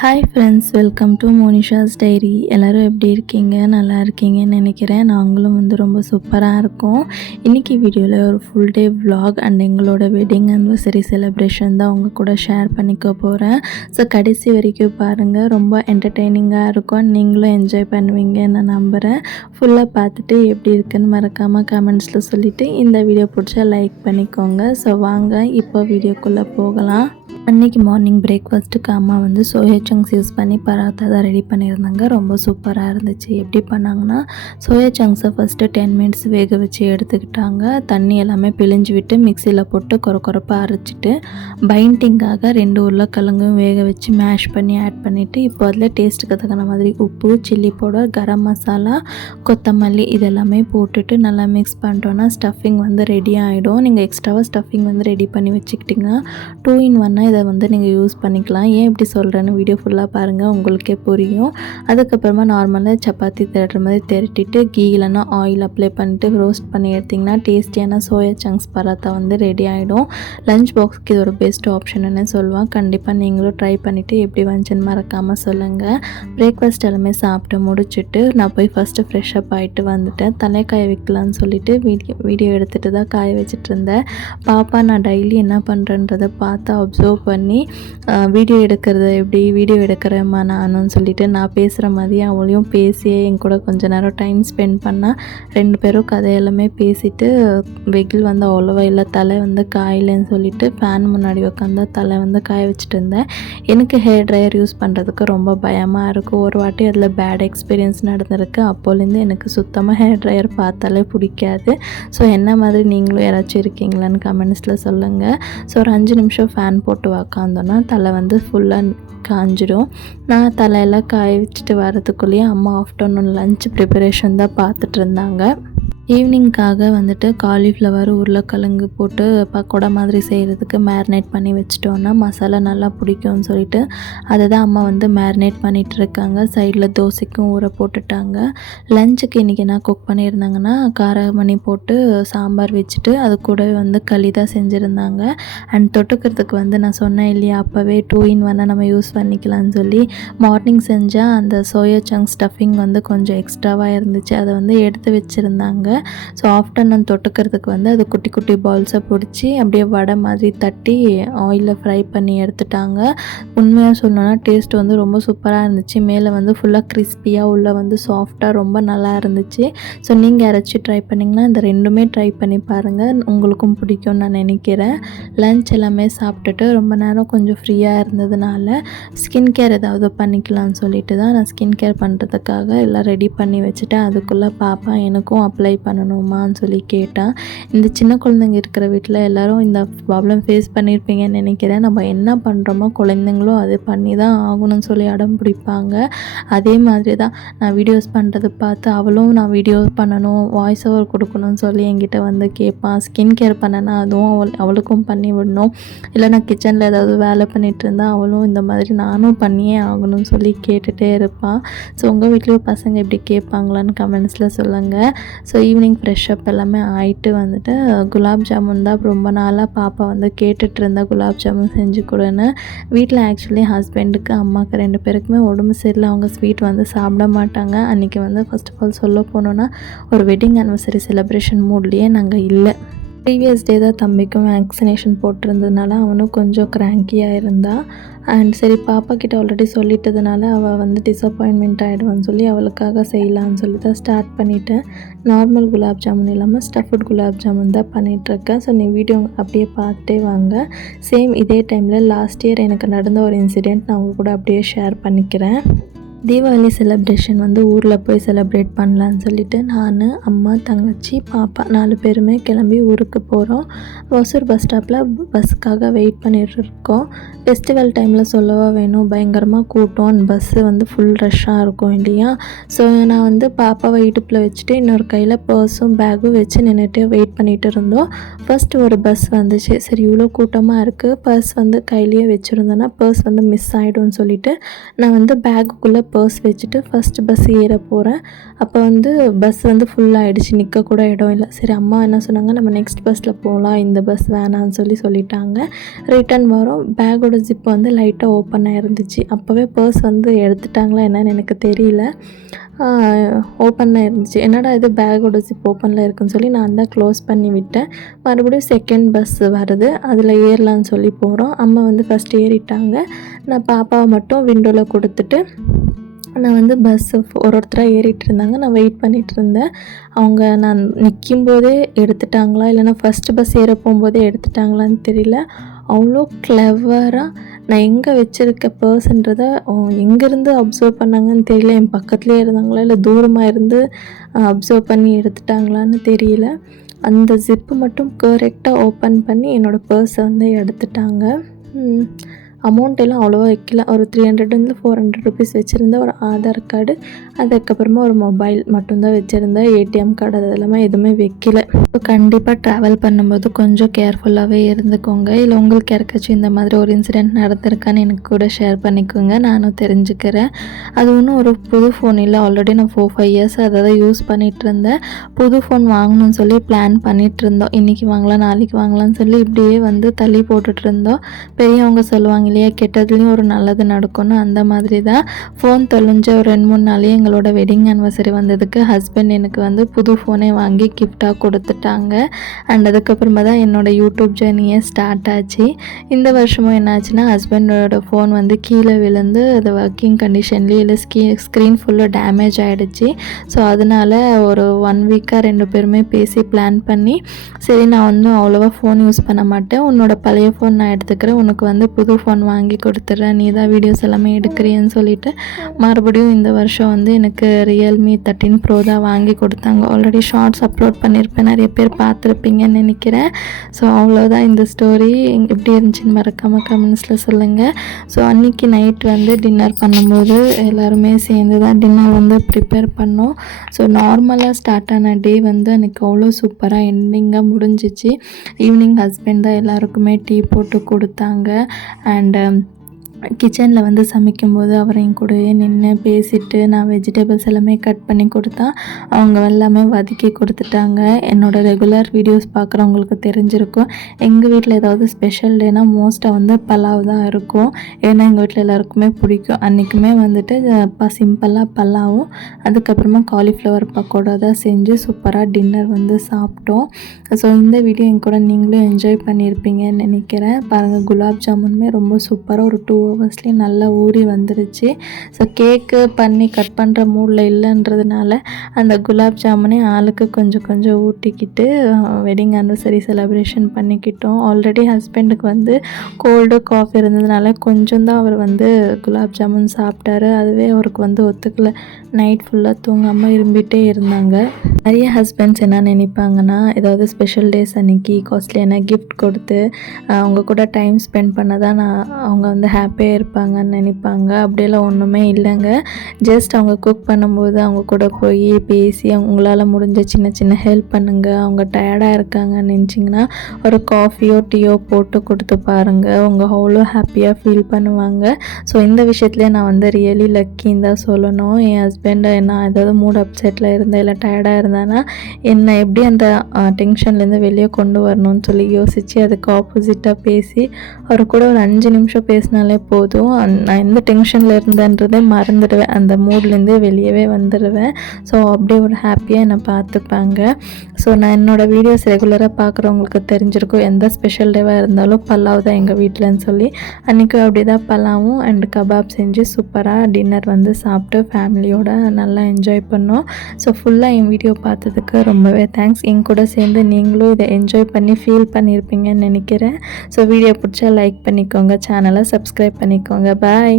Hi friends, welcome to Monisha's diary. எல்லோரும் எப்படி இருக்கீங்க? நல்லா இருக்கீங்கன்னு நினைக்கிறேன். நாங்களும் ரொம்ப சூப்பராக இருக்கோம். இன்றைக்கி வீடியோவில் ஒரு ஃபுல் டே விலாக் அண்ட் எங்களோட வெட்டிங் அனிவர்சரி செலிப்ரேஷன் தான் உங்கள் கூட ஷேர் பண்ணிக்க போகிறேன். ஸோ கடைசி வரைக்கும் பாருங்கள், ரொம்ப என்டர்டெய்னிங்காக இருக்கும். நீங்களும் என்ஜாய் பண்ணுவீங்கன்னு நான் நம்புகிறேன். ஃபுல்லாக பார்த்துட்டு எப்படி இருக்குன்னு மறக்காமல் கமெண்ட்ஸில் சொல்லிவிட்டு இந்த வீடியோ பிடிச்சா லைக் பண்ணிக்கோங்க. ஸோ வாங்க இப்போ வீடியோக்குள்ளே போகலாம். அன்றைக்கி மார்னிங் பிரேக்ஃபாஸ்ட்டுக்கு அம்மா சோயா சங்க்ஸ் யூஸ் பண்ணி பராத்தா தான் ரெடி பண்ணியிருந்தாங்க. ரொம்ப சூப்பராக இருந்துச்சு. எப்படி பண்ணாங்கன்னா, சோயா சங்க்ஸை ஃபஸ்ட்டு 10 மினிட்ஸ் வேக வச்சு எடுத்துக்கிட்டாங்க. தண்ணி எல்லாமே பிழிஞ்சு விட்டு மிக்சியில் போட்டு கொரப்பாக அரைச்சிட்டு பைண்டிங்காக 2 உருளைக்கிழங்கும் வேக வச்சு மேஷ் பண்ணி ஆட் பண்ணிவிட்டு இப்போ அதில் டேஸ்ட்டுக்கு தகுந்த மாதிரி உப்பு, சில்லி பவுடர், கரம் மசாலா, கொத்தமல்லி இதெல்லாமே போட்டுட்டு நல்லா மிக்ஸ் பண்ணிட்டோன்னா ஸ்டஃபிங் ரெடி ஆகிடும். நீங்கள் எக்ஸ்ட்ராவாக ஸ்டஃபிங் ரெடி பண்ணி வச்சுக்கிட்டிங்கன்னா 2 in 1 இதை நீங்கள் யூஸ் பண்ணிக்கலாம். ஏன் இப்படி சொல்கிறேன்னு வீடியோ ஃபுல்லாக பாருங்கள், உங்களுக்கே புரியும். அதுக்கப்புறமா நார்மலாக சப்பாத்தி திரட்டுற மாதிரி திரட்டிட்டு கீ இல்லைன்னா ஆயில் அப்ளை பண்ணிட்டு ரோஸ்ட் பண்ணி எடுத்திங்கன்னா டேஸ்டியான சோயா சங்க்ஸ் பராத்தா ரெடி ஆகிடும். லஞ்ச் பாக்ஸ்க்கு இது ஒரு பெஸ்ட் ஆப்ஷன்னு சொல்லுவாள். கண்டிப்பாக நீங்களும் ட்ரை பண்ணிவிட்டு எப்படி வந்துச்சுன்னு மறக்காமல் சொல்லுங்கள். பிரேக்ஃபாஸ்ட் எல்லாமே சாப்பிட்டு முடிச்சுட்டு நான் போய் ஃபஸ்ட்டு ஃப்ரெஷ்ஷப் ஆகிட்டு வந்துட்டேன். தலை காய வைக்கலான்னு சொல்லிவிட்டு வீடியோ எடுத்துகிட்டு தான் காய வச்சுட்டு இருந்தேன். பாப்பா நான் டெய்லி என்ன பண்ணுறேன்றதை பார்த்து அப்சர்வ் பண்ணி வீடியோ எடுக்கிறேம்மா நானும் சொல்லிவிட்டு நான் பேசுகிற மாதிரி அவளையும் பேசியே என் கூட கொஞ்சம் நேரம் டைம் ஸ்பெண்ட் பண்ணால் 2 பேரும் கதையெல்லாமே பேசிவிட்டு வெயில் அவ்வளோவா இல்லை, தலை காயலைன்னு சொல்லிவிட்டு ஃபேன் முன்னாடி உட்காந்து தலை காய வச்சுட்டு இருந்தேன். எனக்கு ஹேர் ட்ரையர் யூஸ் பண்ணுறதுக்கு ரொம்ப பயமாக இருக்கும். ஒரு வாட்டி அதில் பேட் எக்ஸ்பீரியன்ஸ் நடந்திருக்கு. அப்போலேருந்து எனக்கு சுத்தமாக ஹேர் ட்ரையர் பார்த்தாலே பிடிக்காது. ஸோ என்ன மாதிரி நீங்களும் யாராச்சும் இருக்கீங்களான்னு கமெண்ட்ஸில் சொல்லுங்கள். ஸோ ஒரு 5 நிமிஷம் ஃபேன் போட்டு உக்காந்தோன்னா தலை ஃபுல்லாக காஞ்சிடும். நான் தலையெல்லாம் காய வச்சுட்டு வரதுக்குள்ளேயே அம்மா ஆஃப்டர்நூன் லஞ்ச் ப்ரிப்பரேஷன் தான் பார்த்துட்டு இருந்தாங்க. ஈவினிங்காக காலிஃப்ளவர், உருளைக்கிழங்கு போட்டு பக்கோடா மாதிரி செய்கிறதுக்கு மேரினேட் பண்ணி வச்சிட்டோன்னா மசாலா நல்லா பிடிக்கும்னு சொல்லிட்டு அதை தான் அம்மா மேரினேட் பண்ணிகிட்டு இருக்காங்க. சைடில் தோசைக்கும் ஊற போட்டுட்டாங்க. லஞ்சுக்கு இன்றைக்கி என்ன குக் பண்ணியிருந்தாங்கன்னா, காரமணி போட்டு சாம்பார் வச்சுட்டு அது கூட களி தான் செஞ்சுருந்தாங்க. அண்ட் தொட்டுக்கிறதுக்கு நான் சொன்னேன் இல்லையா, அப்போவே 2 in 1 நம்ம யூஸ் பண்ணிக்கலாம்னு சொல்லி மார்னிங் செஞ்சால் அந்த சோயா சங்க் ஸ்டஃபிங் கொஞ்சம் எக்ஸ்ட்ராவாக இருந்துச்சு. அதை எடுத்து வச்சுருந்தாங்க. ஸோ ஆஃப்டர்நூன் தொட்டுக்கிறதுக்கு அது குட்டி குட்டி பால்ஸை பிடிச்சி அப்படியே வடை மாதிரி தட்டி ஆயிலில் ஃப்ரை பண்ணி எடுத்துட்டாங்க. உண்மையாக சொல்லணும்னா டேஸ்ட் ரொம்ப சூப்பராக இருந்துச்சு. மேலே ஃபுல்லாக கிறிஸ்பியாக உள்ள சாஃப்டாக ரொம்ப நல்லா இருந்துச்சு. ஸோ நீங்கள் யாராச்சும் ட்ரை பண்ணிங்கன்னா இந்த 2மே ட்ரை பண்ணி பாருங்கள், உங்களுக்கும் பிடிக்கும்னு நான் நினைக்கிறேன். லஞ்ச் எல்லாமே சாப்பிட்டுட்டு ரொம்ப நேரம் கொஞ்சம் ஃப்ரீயாக இருந்ததுனால ஸ்கின் கேர் ஏதாவது பண்ணிக்கலாம்னு சொல்லிட்டு தான் நான் ஸ்கின் கேர் பண்ணுறதுக்காக எல்லாம் ரெடி பண்ணி வச்சுட்டேன். அதுக்குள்ளே பாப்பா எனக்கும் அப்ளை பண்ணணுமான்னு சொல்லி கேட்டால், இந்த சின்ன குழந்தைங்க இருக்கிற வீட்டில் எல்லோரும் இந்த ப்ராப்ளம் ஃபேஸ் பண்ணியிருப்பீங்கன்னு நினைக்கிறேன். நம்ம என்ன பண்ணுறோமோ குழந்தைங்களும் அது பண்ணி தான் ஆகணும்னு சொல்லி அடம் பிடிப்பாங்க. அதே மாதிரி தான் நான் வீடியோஸ் பண்ணுறது பார்த்து அவளும் நான் வீடியோ பண்ணணும், வாய்ஸ் ஓவர் கொடுக்கணும்னு சொல்லி என்கிட்ட கேட்பான். ஸ்கின் கேர் பண்ணனா அதுவும் அவளுக்கும் பண்ணி விடணும். இல்லை நான் கிச்சனில் ஏதாவது வேலை பண்ணிகிட்டு இருந்தால் அவளும் இந்த மாதிரி நானும் பண்ணியே ஆகணும்னு சொல்லி கேட்டுகிட்டே இருப்பாள். ஸோ உங்கள் வீட்லேயும் பசங்க இப்படி கேட்பாங்களான்னு கமெண்ட்ஸில் சொல்லுங்கள். ஸோ ஈவினிங் ஃப்ரெஷ்ஷப் எல்லாமே ஆகிட்டு குலாப் ஜாமுன் தான் ரொம்ப நாளாக பாப்பா கேட்டுட்டு இருந்தா, குலாப் ஜாமுன் செஞ்சு கொடுன்னு. வீட்டில் ஆக்சுவலி ஹஸ்பண்டுக்கு அம்மாவுக்கு 2 பேருக்குமே உடம்பு சரியில்லை. அவங்க ஸ்வீட் சாப்பிட மாட்டாங்க. அன்றைக்கி ஃபர்ஸ்ட் ஆஃப் ஆல் சொல்ல போனோன்னா ஒரு வெட்டிங் அனிவர்சரி செலிப்ரேஷன் மூட்லேயே நாங்கள் இல்லை. ப்ரீவியஸ் டே தான் தம்பிக்கும் வேக்சினேஷன் போட்டிருந்ததுனால அவனும் கொஞ்சம் கிராங்கியாக இருந்தாள். அண்ட் சரி பாப்பா கிட்ட ஆல்ரெடி சொல்லிட்டதுனால அவள் டிசப்பாயின்மெண்ட் ஆகிடுவான்னு சொல்லி அவளுக்காக செய்யலான்னு சொல்லி தான் ஸ்டார்ட் பண்ணிவிட்டேன். நார்மல் குலாப் ஜாமுன் இல்லாமல் ஸ்டஃப்டு குலாப் ஜாமுன் தான் பண்ணிகிட்ருக்கேன். ஸோ நீ வீடியோ அப்படியே பார்த்துட்டே வாங்க. சேம் இதே டைமில் லாஸ்ட் இயர் எனக்கு நடந்த ஒரு இன்சிடெண்ட் நான் அவங்க கூட அப்படியே ஷேர் பண்ணிக்கிறேன். தீபாவளி செலிப்ரேஷன் ஊரில் போய் செலிப்ரேட் பண்ணலான்னு சொல்லிவிட்டு நான், அம்மா, தங்கச்சி, பாப்பா 4 பேருமே கிளம்பி ஊருக்கு போகிறோம். ஒசூர் பஸ் ஸ்டாப்பில் பஸ்ஸுக்காக வெயிட் பண்ணிட்டு இருக்கோம். ஃபெஸ்டிவல் டைமில் சொல்லவா வேணும், பயங்கரமாக கூட்டம், பஸ்ஸு ஃபுல் ரஷ்ஷாக இருக்கும் இல்லையா. ஸோ நான் பாப்பாவை இடுப்பில் வச்சுட்டு இன்னொரு கையில் பர்ஸும் பேக்கும் வச்சு நின்றுட்டு வெயிட் பண்ணிகிட்டு இருந்தோம். ஃபஸ்ட்டு ஒரு பஸ் வந்துச்சு. சரி இவ்வளோ கூட்டமாக இருக்குது, பர்ஸ் கையிலேயே வச்சுருந்தேன்னா பர்ஸ் மிஸ் ஆகிடும்னு சொல்லிவிட்டு நான் பேக்குக்குள்ளே பர்ஸ் வச்சுட்டு ஃபஸ்ட்டு பஸ் ஏற போகிறேன். அப்போ வந்து பஸ் வந்து ஃபுல்லாகிடுச்சு, நிற்க கூட இடம் இல்லை. சரி அம்மா என்ன சொன்னாங்க, நம்ம நெக்ஸ்ட் பஸ்ஸில் போகலாம், இந்த பஸ் வேணான்னு சொல்லிட்டாங்க. ரிட்டன் வரோம். பேக்கோட ஜிப் வந்து லைட்டாக ஓப்பன் ஆகிருந்துச்சு. அப்போவே பர்ஸ் வந்து எடுத்துட்டாங்களா என்னன்னு எனக்கு தெரியல. ஓப்பனில் இருந்துச்சு. என்னடா இது பேக்கோட ஜிப் ஓப்பனில் இருக்குன்னு சொல்லி நான் தான் க்ளோஸ் பண்ணி விட்டேன். மறுபடியும் செகண்ட் பஸ் வருது, அதில் ஏறலான்னு சொல்லி போகிறோம். அம்மா வந்து ஃபஸ்ட் ஏறிட்டாங்க. நான் பாப்பாவை மட்டும் விண்டோவில் கொடுத்துட்டு நான் வந்து பஸ்ஸு ஒருத்தராக ஏறிட்டு இருந்தாங்க. நான் வெயிட் பண்ணிகிட்டு இருந்தேன். அவங்க நான் நிற்கும்போதே எடுத்துட்டாங்களா இல்லைனா ஃபஸ்ட்டு பஸ் ஏற போகும்போதே எடுத்துட்டாங்களான்னு தெரியல. அவ்வளோ கிளவராக நான் எங்கே வச்சுருக்க பர்ஸன்றதை எங்கேருந்து அப்சர்வ் பண்ணாங்கன்னு தெரியல. என் பக்கத்துலேயே இருந்தாங்களா இல்லை தூரமாக இருந்து அப்சர்வ் பண்ணி எடுத்துட்டாங்களான்னு தெரியல. அந்த ஜிப்பு மட்டும் கரெக்டாக ஓப்பன் பண்ணி என்னோடய பர்ஸை வந்து எடுத்துட்டாங்க. அமௌண்ட் எல்லாம் அவ்வளோவா வைக்கல. ஒரு 300 400 ருபீஸ் வச்சுருந்தேன். ஒரு ஆதார் கார்டு, அதுக்கப்புறமா ஒரு மொபைல் மட்டும்தான் வச்சுருந்தேன். ஏடிஎம் கார்டு அது எல்லாமே எதுவுமே வைக்கல. ஸோ கண்டிப்பாக ட்ராவல் பண்ணும்போது கொஞ்சம் கேர்ஃபுல்லாகவே இருந்துக்கோங்க. இல்லை உங்களுக்கு யாருக்காச்சும் இந்த மாதிரி ஒரு இன்சிடெண்ட் நடந்திருக்கான்னு எனக்கு கூட ஷேர் பண்ணிக்கோங்க, நானும் தெரிஞ்சுக்கிறேன். அது ஒன்றும் ஒரு புது ஃபோன் இல்லை. ஆல்ரெடி நான் 4-5 இயர்ஸ் அதை தான் யூஸ் பண்ணிகிட்டு இருந்தேன். புது ஃபோன் வாங்கணும்னு சொல்லி பிளான் பண்ணிகிட்டு இருந்தோம். இன்றைக்கி வாங்கலாம் நாளைக்கு வாங்கலாம்னு சொல்லி இப்படியே வந்து தள்ளி போட்டுட்டு இருந்தோம். பெரியவங்க சொல்லுவாங்க இல்லையா, கெட்டதுலேயும் ஒரு நல்லது நடக்கும்னு, அந்த மாதிரி தான். ஃபோன் தொலைஞ்ச ஒரு 2-3 நாளே எங்களோட வெட்டிங் ஆனிவர்சரி வந்ததுக்கு ஹஸ்பண்ட் எனக்கு வந்து புது ஃபோனே வாங்கி கிஃப்டாக கொடுத்துட்டாங்க. அண்ட் அதுக்கப்புறமா தான் என்னோடய யூடியூப் ஜேர்னியே ஸ்டார்ட் ஆச்சு. இந்த வருஷமும் என்னாச்சுன்னா, ஹஸ்பண்டோட ஃபோன் வந்து கீழே விழுந்து அது ஒர்க்கிங் கண்டிஷன்லேயே இல்லை, ஸ்க்ரீன் ஃபுல்லாக டேமேஜ் ஆகிடுச்சு. ஸோ அதனால் ஒரு 1 வீக்காக 2 பேருமே பேசி பிளான் பண்ணி, சரி நான் வந்து அவ்வளோவா ஃபோன் யூஸ் பண்ண மாட்டேன், உன்னோட பழைய ஃபோன் நான் எடுத்துக்கிறேன், உனக்கு வந்து புது ஃபோன் வாங்கி கொடுத்துட்றேன், நீ தான் வீடியோஸ் எல்லாமே எடுக்கிறியன்னு சொல்லிட்டு மறுபடியும் இந்த வருஷம் வந்து எனக்கு ரியல்மி 13 ப்ரோ தான் வாங்கி கொடுத்தாங்க. ஆல்ரெடி ஷார்ட்ஸ் அப்லோட் பண்ணியிருப்பேன், நிறைய பேர் பார்த்துருப்பீங்கன்னு நினைக்கிறேன். ஸோ அவ்வளோதான் இந்த ஸ்டோரி. எப்படி இருந்துச்சுன்னு மறக்காமல் கமெண்ட்ஸில் சொல்லுங்கள். ஸோ அன்றைக்கி நைட் வந்து டின்னர் பண்ணும்போது எல்லாருமே சேர்ந்து தான் டின்னர் வந்து ப்ரிப்பேர் பண்ணோம். ஸோ நார்மலாக ஸ்டார்ட் ஆன டே வந்து அன்றைக்கி அவ்வளோ சூப்பராக எண்டிங்காக முடிஞ்சிச்சு. ஈவினிங் ஹஸ்பண்ட் தான் எல்லாருக்குமே டீ போட்டு கொடுத்தாங்க. அண்ட் கிச்சனில் வந்து சமைக்கும்போது அவர் என் கூடவே நின்று பேசிட்டு நான் வெஜிடபிள்ஸ் எல்லாமே கட் பண்ணி கொடுத்தா அவங்க எல்லாமே வதக்கி கொடுத்துட்டாங்க. என்னோடய ரெகுலர் வீடியோஸ் பார்க்குறவங்களுக்கு தெரிஞ்சிருக்கும், எங்கள் வீட்டில் ஏதாவது ஸ்பெஷல் டேனா மோஸ்ட்டாக வந்து பலாவ் தான் இருக்கும். ஏன்னா எங்கள் வீட்டில் எல்லாருக்குமே பிடிக்கும். அன்றைக்குமே வந்துட்டு சிம்பிளாக பலாவும் அதுக்கப்புறமா காலிஃப்ளவர் பக்கோடா தான் செஞ்சு சூப்பராக டின்னர் வந்து சாப்பிட்டோம். ஸோ இந்த வீடியோ என் கூட நீங்களும் என்ஜாய் பண்ணியிருப்பீங்கன்னு நினைக்கிறேன். பாருங்கள், குலாப் ஜாமுனுமே ரொம்ப சூப்பராக ஒரு 2 ஹவர்ஸ்லேயே நல்லா ஊறி வந்துருச்சு. ஸோ கேக்கு பண்ணி கட் பண்ணுற மூடில் இல்லைன்றதுனால அந்த குலாப் ஜாமுனே ஆளுக்கு கொஞ்சம் கொஞ்சம் ஊட்டிக்கிட்டு வெட்டிங் ஆனிவர்சரி செலிப்ரேஷன் பண்ணிக்கிட்டோம். ஆல்ரெடி ஹஸ்பண்டுக்கு வந்து கோல்டு காஃபி இருந்ததுனால கொஞ்சம் தான் அவர் வந்து குலாப் ஜாமுன் சாப்பிட்டாரு. அதுவே அவருக்கு வந்து ஒத்துக்கல. நைட் ஃபுல்லாக தூங்காமல் இரும்பிகிட்டே இருந்தாங்க. நிறைய ஹஸ்பண்ட்ஸ் என்ன நினைப்பாங்கன்னா, ஏதாவது ஸ்பெஷல் டேஸ் அன்றைக்கி காஸ்ட்லியான கிஃப்ட் கொடுத்து அவங்க கூட டைம் ஸ்பெண்ட் பண்ண தான் அவங்க வந்து ஹாப்பியாக இருப்பாங்கன்னு நினைப்பாங்க. அப்படியெல்லாம் ஒன்றுமே இல்லைங்க. ஜஸ்ட் அவங்க குக் பண்ணும்போது அவங்க கூட போய் பேசி அவங்களால முடிஞ்ச சின்ன சின்ன ஹெல்ப் பண்ணுங்கள். அவங்க டயர்டாக இருக்காங்கன்னு நினச்சிங்கன்னா ஒரு காஃபியோ டீயோ போட்டு கொடுத்து பாருங்கள், அவங்க அவ்வளோ ஹாப்பியாக ஃபீல் பண்ணுவாங்க. ஸோ இந்த விஷயத்துலேயே நான் வந்து ரியலி லக்கின்னு தான் சொல்லணும். என் ஹஸ்பண்டை நான் ஏதாவது மூட் அப்செட்டில் இருந்தேன் இல்லை டயர்டாக இருந்தேன்னா என்னை எப்படி அந்த டென்ஷன்லேருந்து வெளியே கொண்டு வரணும்னு சொல்லி யோசித்து அதுக்கு ஆப்போசிட்டாக பேசி அவர் கூட ஒரு 5 நிமிஷம் பேசினாலே போதும். நான் எந்த டென்ஷனில் இருந்தேன்றதே மறந்துடுவேன், அந்த மூட்லேருந்தே வெளியவே வந்துடுவேன். ஸோ அப்படியே ஒரு ஹாப்பியாக என்னை பார்த்துப்பாங்க. ஸோ நான் என்னோடய வீடியோஸ் ரெகுலராக பார்க்குறவங்களுக்கு தெரிஞ்சிருக்கும், எந்த ஸ்பெஷல் டேவாக இருந்தாலும் பல்லாவ் தான் எங்கள் வீட்டில்ன்னு சொல்லி. அன்றைக்கும் அப்படி தான் பல்லாவும் அண்ட் கபாப் செஞ்சு சூப்பராக டின்னர் வந்து சாப்பிட்டு ஃபேமிலியோட நல்லா என்ஜாய் பண்ணோம். ஸோ ஃபுல்லாக என் வீடியோ பார்த்ததுக்கு ரொம்பவே தேங்க்ஸ். என் கூட சேர்ந்து நீங்களும் இதை என்ஜாய் பண்ணி ஃபீல் பண்ணியிருப்பீங்கன்னு நினைக்கிறேன். ஸோ வீடியோ பிடிச்சா லைக் பண்ணிக்கோங்க, சேனலை சப்ஸ்கிரைப் பண்ணிக்கோங்க. பாய்.